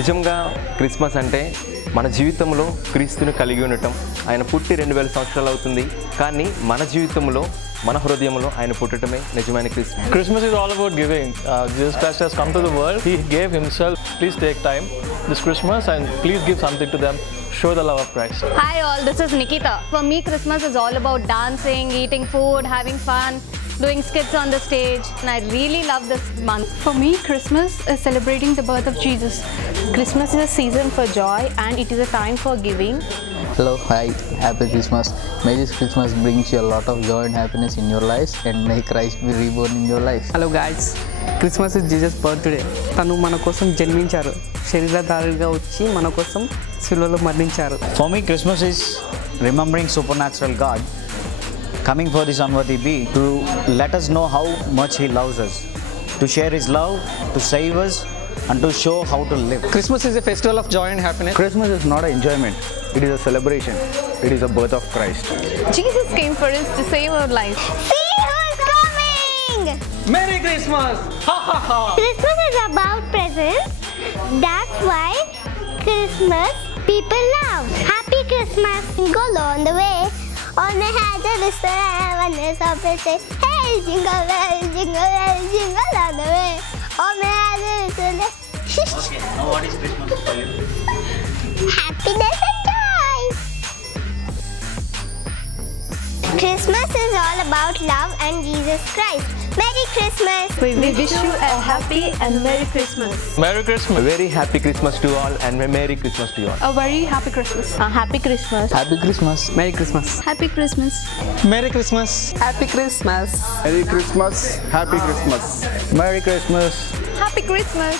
నిజంగా క్రిస్మస్ అంటే మన జీవితంలో క్రీస్తుని కలిగి ఉండటం. ఆయన పుట్టి 2000 సంవత్సరాలు అవుతుంది, కానీ మన జీవితంలో మన హృదయంలో ఆయన పుట్టడమే నిజమైన Christmas. Christmas is all about giving. Jesus Christ has come to the world. He gave himself. Please take time this Christmas and please give something to them. Show the love of Christ. Hi all, this is Nikita. For me, Christmas is all about dancing, eating food, having fun, doing skits on the stage, and I really love this month. For me, Christmas is celebrating the birth of Jesus. Christmas is a season for joy and it is a time for giving. Hello, hi, happy Christmas. May this Christmas brings you a lot of joy and happiness in your lives and may Christ be reborn in your life. Hello guys, Christmas is Jesus' birthday. తను మన కోసం జన్మించారు, శరీరధారిగా వచ్చి మన కోసం శిలువలో మరణించారు. For me, Christmas is remembering supernatural God coming for this unworthy being to let us know how much He loves us, to share His love, to save us, and to show how to live. Christmas is a festival of joy and happiness. Christmas is not an enjoyment, it is a celebration. It is a birth of Christ. Jesus came for us to save our life. See who's coming! Merry Christmas! Ha ha ha! Christmas is about presents. That's why Christmas people love. Happy Christmas! Jingle on the way. On the head of the star, when there's a say, hey, jingle bells, jingle on the way. On the head of the star. Okay, now what is Christmas for you? Happiness and joy. Christmas is all about love and Jesus Christ. Merry Christmas. We wish you a happy and Merry Christmas. Merry Christmas. A very happy Christmas to all and Merry Christmas to you all. A very happy Christmas. Happy Christmas. Happy Christmas. Merry Christmas. Happy Christmas. Merry Christmas. Happy Christmas. Merry Christmas. Happy Christmas. Merry Christmas. Happy Christmas.